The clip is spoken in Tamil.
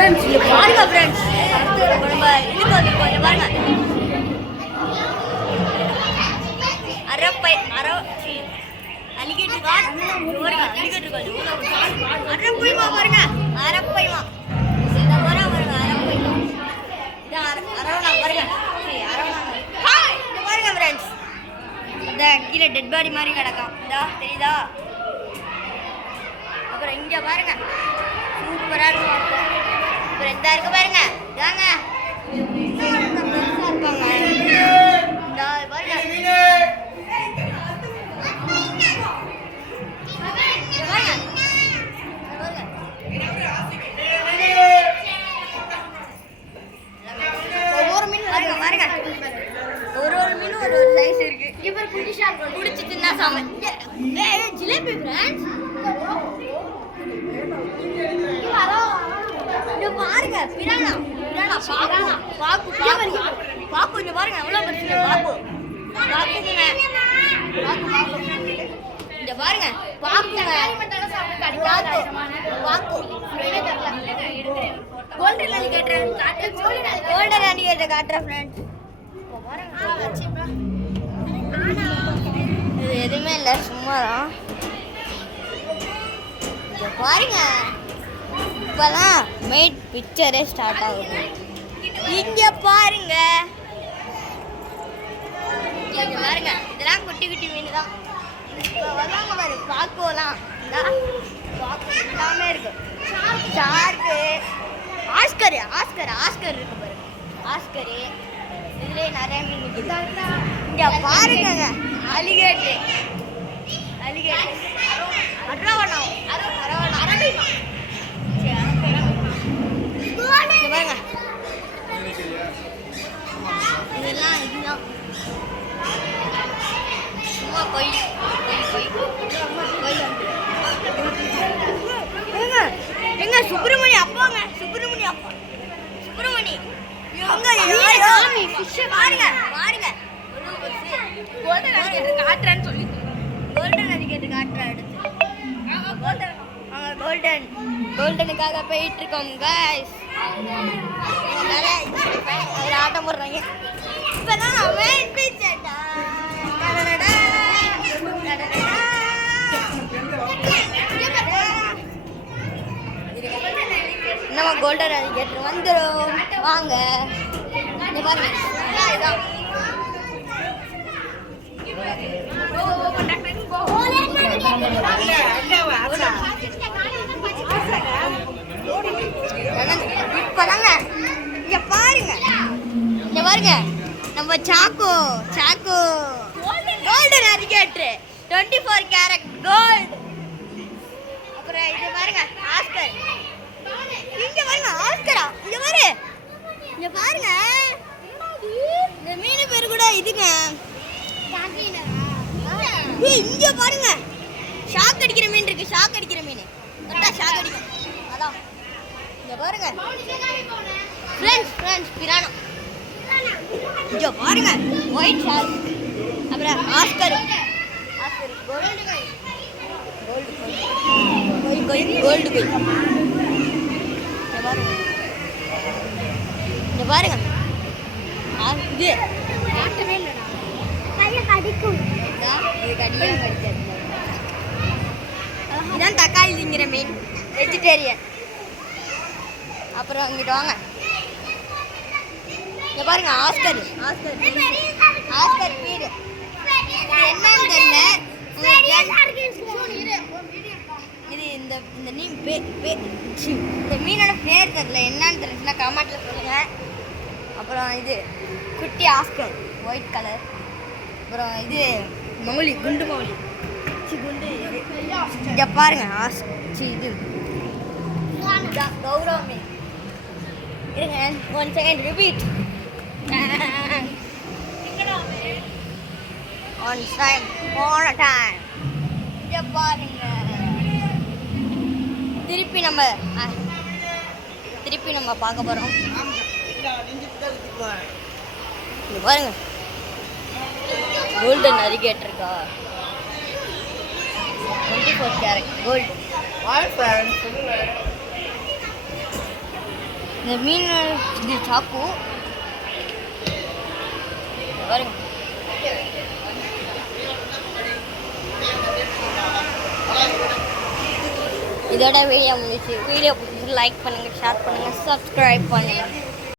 ஃப்ரெண்ட்ஸ் இங்க பாருங்க ஃப்ரெண்ட்ஸ் நம்ம இதுக்கு வந்துருக்கோம் இங்க பாருங்க அலிகேட்டர் காட் பாருங்க அலிகேட்டர் காட் அரப்பைமா பாருங்க அரப்பைமா இத பாருங்க அரப்பைமா இத அரவணா பாருங்க அரவணா ஹாய் இத பாருங்க ஃப்ரெண்ட்ஸ் இந்த கீழ டெட் பாடி மாதிரி கிடக்கும் இதா தெரியுதா அப்புறம் இங்க பாருங்க சூப்பரா இருக்கும் அப்புறம் இந்த இருக்கு பாருங்க இதாங்க பெருசா இருப்பாங்க இந்த பாருங்க ஒவ்வொரு மீன் பாருங்க ஒரு மீனும் ஒரு சைஸ் இருக்கு இவர் குடிச்சா குடிச்சு தின்னா சாம ஜிலேபி ஃப்ரெண்ட்ஸ் இங்க பாருங்க பிரானா பாப்பு இங்க பாருங்க எவ்வளவு பெருசு பாப்பு இங்க பாருங்க பாப்புங்க கோல்டன் அலிகேட்டர் காட்டுறேன் ஃப்ரெண்ட்ஸ் இது எதுவுமே இல்லை சும்மா தான் பாருங்க இப்பதான் மெயிட் பிக்சரே ஸ்டார்ட் ஆகுது இங்க பாருங்க பாருங்க இதெல்லாம் குட்டி குட்டி மீன் தான் வந்தாங்க பாரு பாக்குலாம் எல்லாமே இருக்கு ஷார்க்கு ஆஸ்கர் இருக்கு பாரு ஆஸ்கரு இதுலயே நிறைய மீன் இருக்குது இங்க பாருங்க அலிகேட்டர் அரவணா பாருங்க இதெல்லாம் இதுதான் சும்மா கொய் எங்க சுப்பிரமணி அப்பாங்க சுப்பிரமணி பாருங்க கோல்டன் அலிகேட்டர் காட்டுறேன்னு சொல்லி கோல்டன் அலிகேட்டர் காட்டுறேன் கோல்டனுக்காக போயிட்டு இருக்கோம் கைஸ் அதில் ஆட்டம் போடுறாங்க இப்போதான் நம்ம கோல்டன் அலிகேட்டர் வந்துடும் வாங்க பாருங்க இப்பதாங்க இங்க பாருங்க நம்ம choco golden alligator 24 carat gold அப்புறம் இது பாருங்க ஆஸ்கர் இங்க பாருங்க ஆஸ்கரா இங்க பாருங்க இந்த மீன் பேர் கூட இதுங்க இங்க பாருங்க ஷாக் அடிக்கிற மீன் இருக்கு ஷாக் அடிக்கிற மீன் கரெக்டா ஷாக் அடிக்கும் அதான் இங்க பாருங்க ஃப்ரெண்ட்ஸ் பிரானா இங்க பாருங்க ஒயிட் ஷார்க் அப்புறம் ஆஸ்கர் கோல்டு இங்க பாருங்க இது காட்டவே இல்லடா கைய கடிக்கும் இது கடியும் கடிச்சது இதான் தக்காளி திங்கிற மீன் வெஜிடேரியன் அப்புறம் இங்கிட்ட வாங்க இங்க பாருங்க ஆஸ்கர் பேரு என்னன்னு தெரியல இது இந்த மீனோட பேர் தெரியல என்னன்னு தெரியல கமெண்ட்ல சொல்லுங்க அப்புறம் இது குட்டி ஆஸ்கர் ஒயிட் கலர் அப்புறம் இது குண்டு மௌலி இங்க பாருங்க இது கௌரவமே இருங்க 1 செகண்ட் ரிப்பீட் on time இங்க பாருங்க திருப்பி நம்ம பார்க்க போறோம் இங்க பாருங்க கோல்டன் அலிகேட்டர் இருக்கா 24 கேரட் கோல்ட் இந்த மீன் இது சாக்கு பாருங்க. இதோட வீடியோ முடிச்சு. வீடியோ பிடிச்சி லைக் பண்ணுங்கள், ஷேர் பண்ணுங்கள், சப்ஸ்கிரைப் பண்ணுங்கள்.